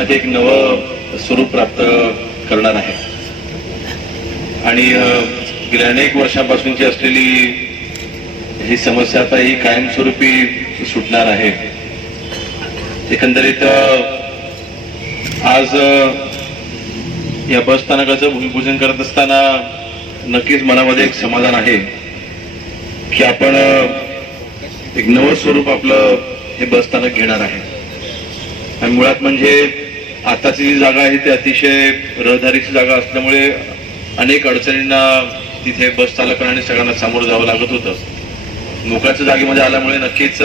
बस एक नवं स्वरूप प्राप्त करणार आहे. आणि गेल्या अनेक वर्षापासूनची असलेली ही समस्या आता ही कायमस्वरूपी सुटणार आहे. एकंदरीत आज या बस स्थानकाचं भूमिपूजन करत असताना नक्कीच मनामध्ये एक समाधान आहे की आपण एक नवं स्वरूप आपलं हे बस स्थानक घेणार आहे. आणि मुळात म्हणजे आताची जी जागा आहे ती अतिशय रहदारीची जागा असल्यामुळे अनेक अडचणींना तिथे बस चालकांना आणि सगळ्यांना सामोरं जावं लागत होतं. मोकळ्याच्या जागेमध्ये आल्यामुळे नक्कीच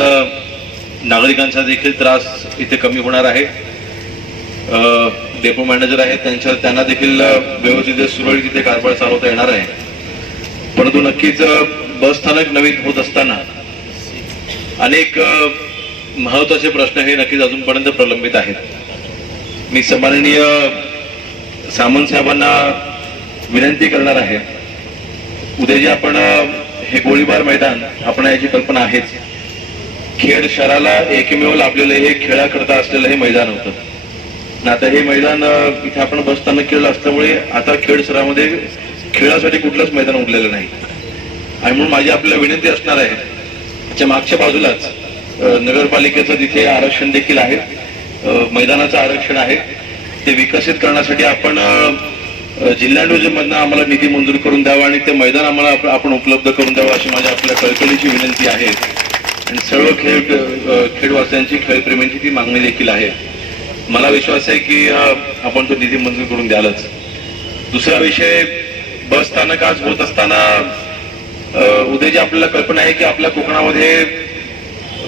नागरिकांचा देखील त्रास इथे कमी होणार आहे. डेपो मॅनेजर आहेत त्यांच्या त्यांना देखील व्यवस्थित सुरळीत तिथे कारभार चालवता येणार आहे. परंतु नक्कीच बस स्थानक नवीन होत असताना अनेक महत्त्वाचे प्रश्न हे नक्कीच अजूनपर्यंत प्रलंबित आहेत. मी सन्माननीय सामंत साहेबांना विनंती करणार आहे. उद्या जे आपण हे गोळीबार मैदान आपण याची कल्पना आहेच. खेड शहराला एकमेव लाभलेलं हे खेळाकरता असलेलं हे मैदान होतं. आणि आता हे मैदान इथे आपण बसताना खेळ असल्यामुळे आता खेड शहरामध्ये खेळासाठी कुठलंच मैदान उरलेलं नाही. आणि म्हणून माझी आपल्याला विनंती असणार आहे त्याच्या मागच्या बाजूलाच नगरपालिकेचं तिथे आरक्षण देखील आहे. मैदानाचं आरक्षण आहे. ते विकसित करण्यासाठी आपण अ, जिल्हा नियोजनमधनं आम्हाला निधी मंजूर करून द्यावा आणि ते मैदान आम्हाला आपण उपलब्ध करून द्यावं अशी माझ्या आपल्या कळकळीची विनंती आहे. आणि सर्व खेळ खेळवासियांची खेळप्रेमींची ती मागणी देखील आहे. मला विश्वास आहे की आपण तो निधी मंजूर करून द्यालच. दुसरा विषय बस स्थानक आज होत असताना उद्या जी आपल्याला कल्पना आहे की आपल्या कोकणामध्ये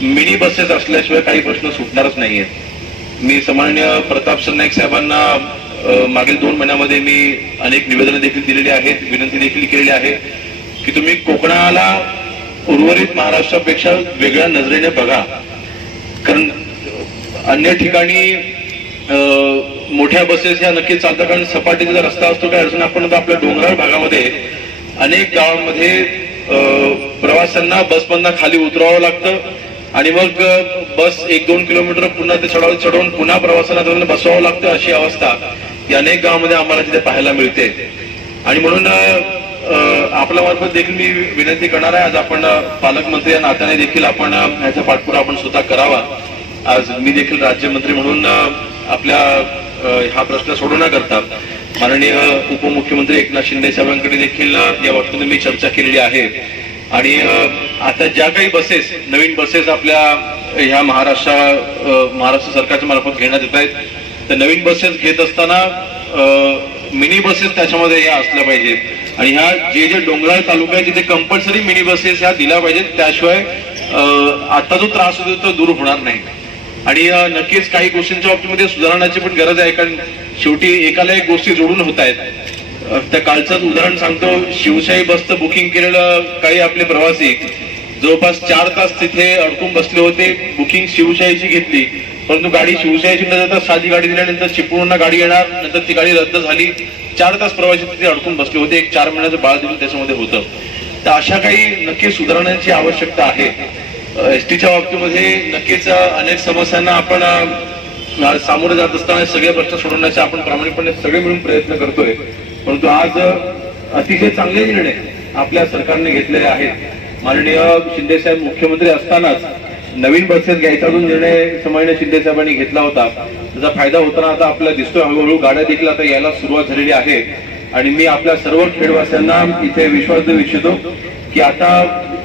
मिनी बसेस असल्याशिवाय काही प्रश्न सुटणारच नाहीयेत. मी सन्मान्य प्रताप सरनाईक साहेबांना मागील दोन महिन्यामध्ये मी अनेक निवेदनं देखील दिलेली आहेत विनंती देखील केलेली आहे की तुम्ही कोकणाला उर्वरित महाराष्ट्रापेक्षा वेगळ्या नजरेने बघा. कारण अन्य ठिकाणी मोठ्या बसेस ह्या नक्कीच चालतात कारण सपाटीचा रस्ता असतो काय अडचण आपण आपल्या डोंगराळ भागामध्ये अनेक गावांमध्ये प्रवाशांना प्रवाशांना बसमधनं खाली उतरावं लागतं. आणि मग बस एक दोन किलोमीटर पुन्हा ते चढाव चढवून पुन्हा प्रवासाला त्यांना बसवावं लागतं अशी अवस्था या अनेक गावामध्ये आम्हाला तिथे पाहायला मिळते. आणि म्हणून आपल्या मार्फत देखील मी विनंती करणार आहे. आज आपण पालकमंत्री या नात्याने देखील आपण याचा पाठपुरा आपण स्वतः करावा. आज मी देखील राज्यमंत्री म्हणून आपल्या हा प्रश्न सोडू न करता. माननीय उपमुख्यमंत्री एकनाथ शिंदे साहेबांकडे देखील या बाबतीत मी चर्चा केलेली आहे. आणि आता ज्या काही बसेस नवीन बसेस आपल्या ह्या महाराष्ट्र महाराष्ट्र सरकारच्या मार्फत घेण्यात येत आहेत तर नवीन बसेस घेत असताना मिनी बसेस त्याच्यामध्ये ह्या असल्या पाहिजेत. आणि ह्या जे जे डोंगराळ तालुका आहे तिथे कंपल्सरी मिनी बसेस ह्या दिल्या पाहिजेत त्याशिवाय आता जो त्रास होतो तो दूर होणार नाही. आणि नक्कीच काही गोष्टींच्या बाबतीमध्ये सुधारण्याची पण गरज आहे कारण शेवटी एकाला एक गोष्टी जोडून होत आहेत. त्या कालचंच उदाहरण सांगतो. शिवशाही बसचं बुकिंग केलेलं काही आपले प्रवासी. जवळपास चार तास तिथे अडकून बसले होते. बुकिंग शिवशाहीची घेतली. परंतु गाडी शिवशाहीची न जाता साधी गाडी दिल्यानंतर चिपळूणला गाडी येणार. नंतर ती गाडी रद्द झाली. चार तास प्रवासी तिथे अडकून बसले होते. एक चार महिन्याचं बाळ देखील त्याच्यामध्ये होतं. तर अशा काही नक्की सुधारण्याची आवश्यकता आहे. एस टीच्या बाबतीमध्ये नक्कीच अनेक समस्यांना आपण सामोरे जात असताना सगळे प्रश्न सोडवण्याचे आपण प्रामाणिकपणे सगळे मिळून प्रयत्न करतोय. परंतु आज अतिशय चांगले निर्णय आपल्या सरकारने घेतलेले आहेत. माननीय शिंदे साहेब मुख्यमंत्री असतानाच नवीन बसेस घ्यायचा जो निर्णय समान्य शिंदे साहेबांनी घेतला होता त्याचा फायदा होताना आता आपल्याला दिसतोय. हळूहळू गाड्या देखील आता यायला सुरुवात झालेली आहे. आणि मी आपल्या सर्व खेडवासियांना इथे विश्वास देऊ इच्छितो की आता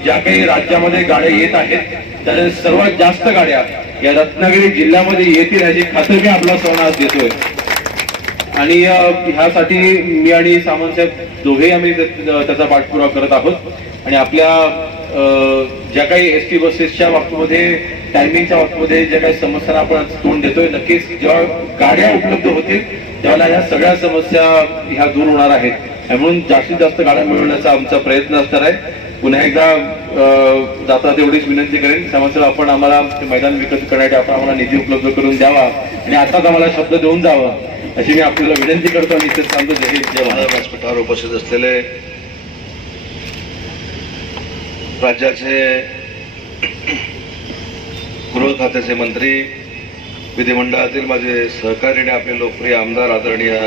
ज्या काही राज्यामध्ये गाड्या येत आहेत त्याच्या सर्वात जास्त गाड्या या रत्नागिरी जिल्ह्यामध्ये येतील याची खात्री मी आपला सण आज देतोय. आणि ह्यासाठी मी आणि सामंत साहेब दोघेही आम्ही त्याचा पाठपुरावा करत आहोत. आणि आपल्या ज्या काही एस टी बसेसच्या बाबतीमध्ये टायमिंगच्या बाबतीमध्ये ज्या काही समस्यांना आपण तोंड देतोय नक्कीच जेव्हा गाड्या उपलब्ध होतील त्यावेळेला ह्या सगळ्या समस्या ह्या दूर होणार आहेत. म्हणून जास्तीत जास्त गाड्या मिळवण्याचा आमचा प्रयत्न असणार आहे. पुन्हा एकदा जाता तेवढीच विनंती करेन. समस्या आपण आम्हाला मैदान विकसित करण्यासाठी आपण आम्हाला निधी उपलब्ध करून द्यावा. आणि आताच आम्हाला शब्द देऊन जावा. अशी मी आपल्याला विनंती करतो आणि इथे सांगतो जरी हिंद, व्यासपीठावर उपस्थित असलेले राज्याचे गृह खात्याचे मंत्री विधिमंडळातील माझे सहकारी आणि आपले लोकप्रिय आमदार आदरणीय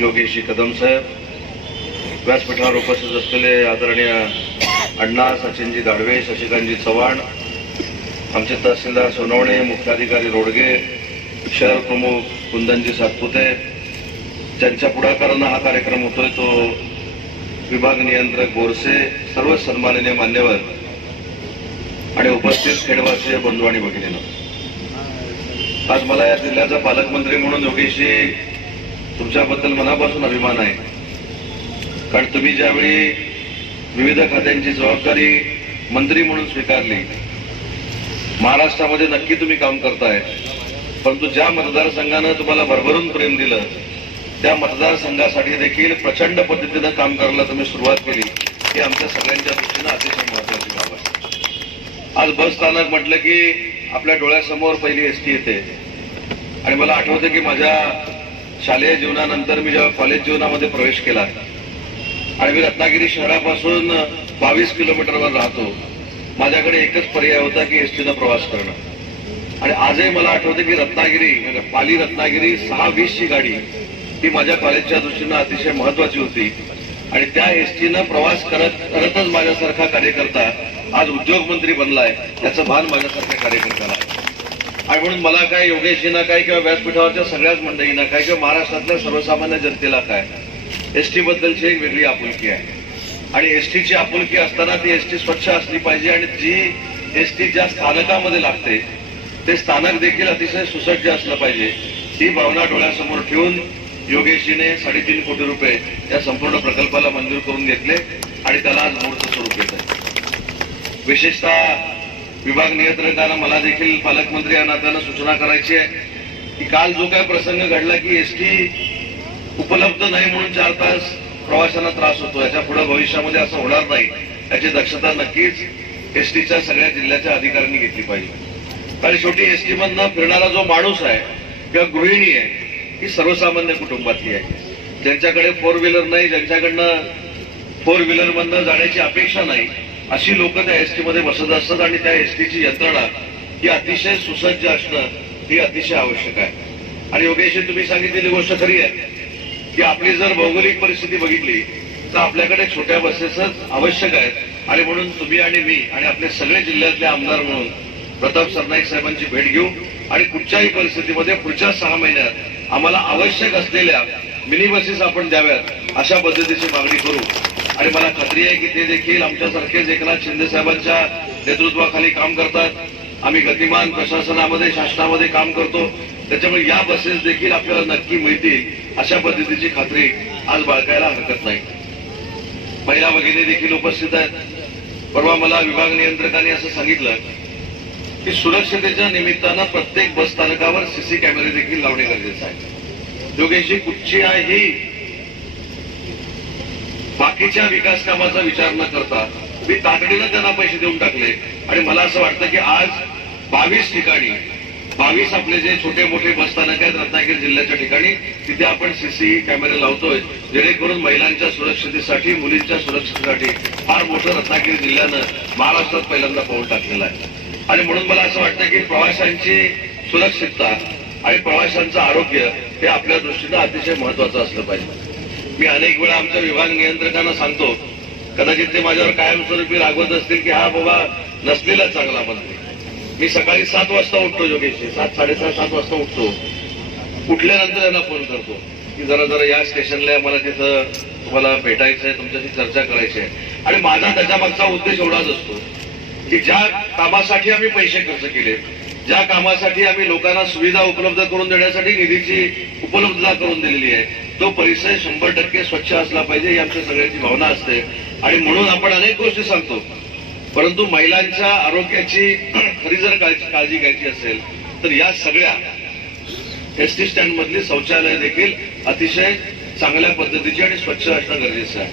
योगेशी कदम साहेब व्यासपीठावर उपस्थित असलेले आदरणीय अण्णा सचिनजी दाडवे शशिकांतजी चव्हाण आमचे तहसीलदार सोनवणे मुख्याधिकारी रोडगे शहर प्रमुख कुंदनजी सातपुते ज्यांच्या पुढाकारानं हा कार्यक्रम होतोय तो विभाग नियंत्रक बोरसे सर्व सन्माननीय मान्यवर आणि उपस्थित खेडवासीय बंधू आणि भगिनीनं. आज मला या जिल्ह्याचा पालकमंत्री म्हणून योगेशी तुमच्याबद्दल मनापासून अभिमान आहे. कारण तुम्ही ज्यावेळी विविध खात्यांची जबाबदारी मंत्री म्हणून स्वीकारली महाराष्ट्रामध्ये नक्की तुम्ही काम करताय. परंतु ज्या मतदारसंघानं तुम्हाला भरभरून प्रेम दिलं त्या मतदारसंघासाठी देखील प्रचंड पद्धतीनं काम करायला तुम्ही सुरुवात केली ही आमच्या सगळ्यांच्या दृष्टीनं अतिशय महत्वाची बाब आहे. आज बस स्थानक म्हटलं की आपल्या डोळ्यासमोर पहिली एस टी येते. आणि मला आठवतं की माझ्या शालेय जीवनानंतर मी जेव्हा कॉलेज जीवनामध्ये प्रवेश केला आणि मी रत्नागिरी शहरापासून बावीस किलोमीटरवर राहतो माझ्याकडे एकच पर्याय होता की एसटीनं प्रवास करणं. आणि आजही मला आठवतं की रत्नागिरी पाली रत्नागिरी सहा वीसची गाडी ही माझ्या कॉलेजच्या दृष्टीनं अतिशय महत्वाची होती. आणि त्या एसटीनं प्रवास करत करतच माझ्यासारखा कार्यकर्ता आज उद्योगमंत्री बनलाय त्याचं भान माझ्यासारख्या कार्यकर्त्याला आणि म्हणून मला काय योगेशजीना काय किंवा व्यासपीठावरच्या सगळ्याच मंडळींना काय किंवा महाराष्ट्रातल्या सर्वसामान्य जनतेला काय एसटी बद्दलची एक वेगळी आपुलकी आहे. आणि एसटीची आपुलकी असताना ती एसटी स्वच्छ असली पाहिजे आणि जी एसटी ज्या स्थानकामध्ये लागते ते स्थानक देखील अतिशय सुसज्ज असलं पाहिजे. ही भावना डोळ्यासमोर ठेवून योगेशीने साडेतीन कोटी रुपये या संपूर्ण प्रकल्पाला मंजूर करून घेतले आणि त्याला आज मूर्त स्वरूप येत आहे विशेषतः विभाग नियंत्रकांना मला देखील पालकमंत्री या नात्यानं सूचना करायची आहे की काल जो काय प्रसंग घडला की एसटी उपलब्ध नाही म्हणून चार तास प्रवाशांना त्रास होतो. याच्यापुढे भविष्यामध्ये असं होणार नाही. याची दक्षता नक्कीच एसटीच्या सगळ्या जिल्ह्याच्या अधिकाऱ्यांनी घेतली पाहिजे. कारण शेवटी एसटी मधनं फिरणारा जो माणूस आहे किंवा गृहिणी आहे ही सर्वसामान्य कुटुंबातली आहे. ज्यांच्याकडे फोर व्हीलर नाही ज्यांच्याकडनं फोर व्हीलर मधनं जाण्याची अपेक्षा नाही अशी लोक त्या एसटी मध्ये बसत असतात आणि त्या एसटीची यंत्रणा ही अतिशय सुसज्ज असणं ही अतिशय आवश्यक आहे. आणि योगेश तुम्ही सांगितलेली गोष्ट खरी आहे की आपली जर भौगोलिक परिस्थिती बघितली तर आपल्याकडे छोट्या बसेसच आवश्यक आहेत. आणि म्हणून तुम्ही आणि मी आणि आपले सगळे जिल्ह्यातले आमदार म्हणून प्रताप सरनाईक साहेबांची भेट घेऊ आणि कुठच्याही परिस्थितीमध्ये पुढच्या सहा महिन्यात आम्हाला आवश्यक असलेल्या मिनी बसेस आपण द्याव्यात अशा पद्धतीची मागणी करू. आणि मला खात्री आहे की ते देखील आमच्यासारखेच एकनाथ शिंदे साहेबांच्या नेतृत्वाखाली काम करतात. आम्ही गतिमान प्रशासनामध्ये शासनामध्ये काम करतो. त्याच्यामुळे या बसेस देखील आपल्याला नक्की मिळतील अशा पद्धतीची खात्री आज बाळगायला हरकत नाही. महिला भगिनी देखील उपस्थित आहेत. परवा मला विभाग नियंत्रकांनी असं सांगितलं की सुरक्षतेच्या निमित्तानं प्रत्येक बस स्थानकावर सीसी कॅमेरे देखील लावणे गरजेचं आहे. योगेशजी कुठच्याही बाकीच्या विकास कामाचा विचार न करता मी तातडीनं त्यांना पैसे देऊन टाकले. आणि मला असं वाटतं की आज बावीस ठिकाणी बावीस आपले जे छोटे मोठे बसस्थानक आहेत रत्नागिरी जिल्ह्याच्या ठिकाणी तिथे आपण सीसी कॅमेरे लावतोय. जेणेकरून महिलांच्या सुरक्षतेसाठी मुलींच्या सुरक्षतेसाठी फार मोठं रत्नागिरी जिल्ह्यानं महाराष्ट्रात पहिल्यांदा पाऊल टाकलेलं आहे. आणि म्हणून मला असं वाटतं की प्रवाशांची सुरक्षितता आणि प्रवाशांचं आरोग्य हे आपल्या दृष्टीनं अतिशय महत्वाचं असलं पाहिजे. मी अनेक वेळा आमच्या विभाग नियंत्रकांना सांगतो कदाचित ते माझ्यावर कायमस्वरूपी रागवत असतील की हा बाबा नसलेला चांगला मंत्री मी सकाळी सात वाजता उठतो योगेशजी सात साडेसहा सात वाजता उठतो. उठल्यानंतर त्यांना फोन करतो की जरा जरा या स्टेशनला मला तिथं तुम्हाला भेटायचं आहे तुमच्याशी चर्चा करायची आहे आणि माझा त्याच्या मागचा उद्देश एवढाच असतो की ज्या कामासाठी आम्ही पैसे खर्च केले ज्या कामासाठी आम्ही लोकांना सुविधा उपलब्ध करून देण्यासाठी निधीची उपलब्धता करून दिलेली आहे तो परिसर शंभर टक्के स्वच्छ असला पाहिजे ही आमच्या सगळ्यांची भावना असते. आणि म्हणून आपण अनेक गोष्टी सांगतो. परंतु महिलांच्या आरोग्याची खरी जर काळजी घ्यायची असेल तर या सगळ्या एस टी स्टँड मधली शौचालय देखील अतिशय चांगल्या पद्धतीची आणि स्वच्छ असणं गरजेचं आहे.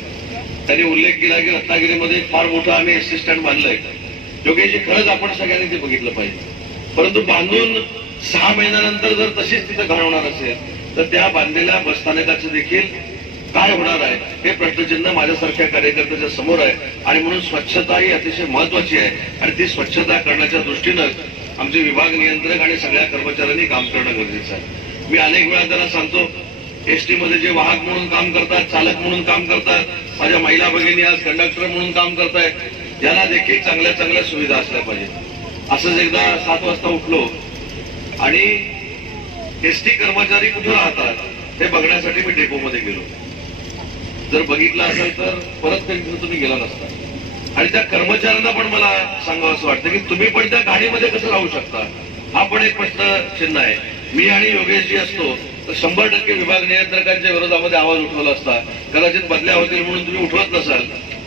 त्यांनी उल्लेख केला की रत्नागिरीमध्ये फार मोठं आम्ही एस टी स्टँड बांधलंय. योगेशजी खरंच आपण सगळ्यांनी ते बघितलं पाहिजे. परंतु बांधून सहा महिन्यानंतर जर तशीच तिथं घाण असेल तर त्या बांधलेल्या बसस्थानकाचं देखील काय होणार आहे हे प्रश्नचिन्ह माझ्यासारख्या कार्यकर्त्याच्या समोर आहे. आणि म्हणून स्वच्छता ही अतिशय महत्वाची आहे. आणि ती स्वच्छता करण्याच्या दृष्टीनं आमचे विभाग नियंत्रक आणि सगळ्या कर्मचाऱ्यांनी काम करणं गरजेचं आहे. मी अनेक वेळा त्यांना सांगतो एसटी मध्ये जे वाहक म्हणून काम करतात चालक म्हणून काम करतात माझ्या महिला भगिनी आज कंडक्टर म्हणून काम करतायत याला देखील चांगल्या चांगल्या सुविधा असल्या पाहिजे असंच एकदा सात वाजता उठलो आणि एस टी कर्मचारी कुठे राहतात हे बघण्यासाठी मी डेपोमध्ये गेलो. जर बघितलं असेल तर परत कधी तुम्ही गेला नसता. आणि त्या कर्मचाऱ्यांना पण मला सांगावं असं वाटतं की तुम्ही पण त्या गाडीमध्ये कसं राहू शकता? हा पण एक प्रश्न चिन्ह आहे. मी आणि योगेशजी असतो तर शंभर टक्के विभाग नियंत्रकांच्या विरोधामध्ये आवाज उठवला असता. कदाचित बदल्या होतील म्हणून तुम्ही उठवत नसाल.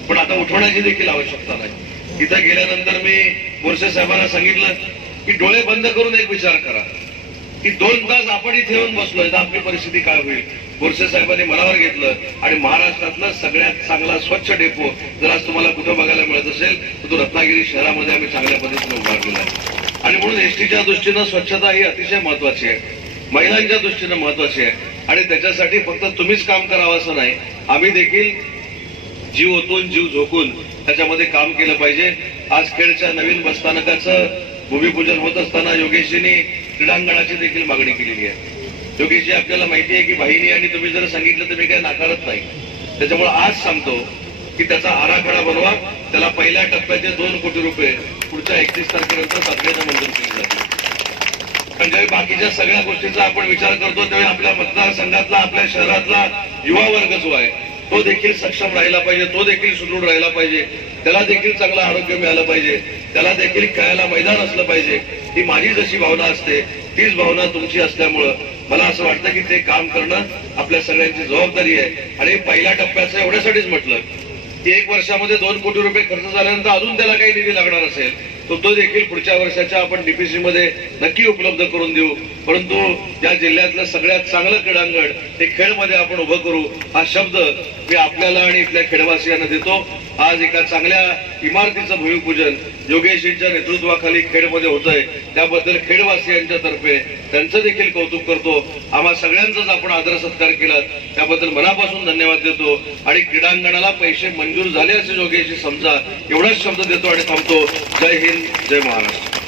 पण आता उठवण्याची देखील आवश्यकता नाही. तिथं गेल्यानंतर मी बोरसे साहेबांना सांगितलं की डोळे बंद करून एक विचार करा. की दोन तास आपण इथे येऊन बसलोय तर आपली परिस्थिती काय होईल? बोरसे साहेबांनी मनावर घेतलं आणि महाराष्ट्रातलं सगळ्यात चांगला स्वच्छ डेपो जर आज तुम्हाला कुठं बघायला मिळत असेल तर तो रत्नागिरी शहरामध्ये आम्ही चांगल्या पद्धतीने उभारलेला आहे. आणि म्हणून एसटीच्या दृष्टीनं स्वच्छता ही अतिशय महत्वाची आहे. महिलांच्या दृष्टीनं महत्वाची आहे. आणि त्याच्यासाठी फक्त तुम्हीच काम करावं असं नाही आम्ही देखील जीव ओतून जीव झोकून त्याच्यामध्ये काम केलं पाहिजे. आज खेडच्या नवीन बसस्थानकाचं भूमिपूजन होत असताना योगेशजींनी क्रीडांगणाची देखील मागणी केलेली आहे. योगेशजी आपल्याला माहिती आहे की बहिणी आणि तुम्ही जर सांगितलं तर मी काही नाकारत नाही. त्याच्यामुळे आज सांगतो की त्याचा आराखडा बनवा. त्याला पहिल्या टप्प्याचे दोन कोटी रुपये पुढच्या एकतीस तारखेनंतर तातडीनं मंजूर केले जातील. पण ज्यावेळी बाकीच्या सगळ्या गोष्टीचा आपण विचार करतो त्यावेळी आपल्या मतदारसंघातला आपल्या शहरातला युवा वर्ग जो आहे तो देखील सक्षम राहिला पाहिजे तो देखील सुदृढ राहिला पाहिजे त्याला देखील चांगलं आरोग्य मिळालं पाहिजे त्याला देखील खेळायला मैदान असलं पाहिजे ही माझी जशी भावना असते तीच भावना तुमची असल्यामुळं मला असं वाटतं की ते काम करणं आपल्या सगळ्यांची जबाबदारी आहे. आणि पहिल्या टप्प्याचं एवढ्यासाठीच म्हटलं की एक वर्षामध्ये दोन कोटी रुपये खर्च झाल्यानंतर अजून त्याला काही निधी लागणार असेल. तो तो देखील पुढच्या वर्षाच्या आपण डीपीसी मध्ये नक्की उपलब्ध करून देऊ. परंतु या जिल्ह्यातलं सगळ्यात चांगलं क्रीडांगण हे खेळमध्ये आपण उभं करू हा शब्द मी आपल्याला आणि इथल्या खेडवासियांना देतो. आज एका चांगल्या इमारतीचं भूमिपूजन योगेशजींच्या नेतृत्वाखाली खेडमध्ये होतंय. त्याबद्दल खेडवासियांच्या तर्फे त्यांचं देखील कौतुक करतो. आम्हा सगळ्यांचाच आपण आदर सत्कार केला. त्याबद्दल मनापासून धन्यवाद देतो. आणि क्रीडांगणाला पैसे मंजूर झाले असे योगेशी समजा एवढाच शब्द देतो आणि थांबतो. जय हिंद. जय महाराष्ट्र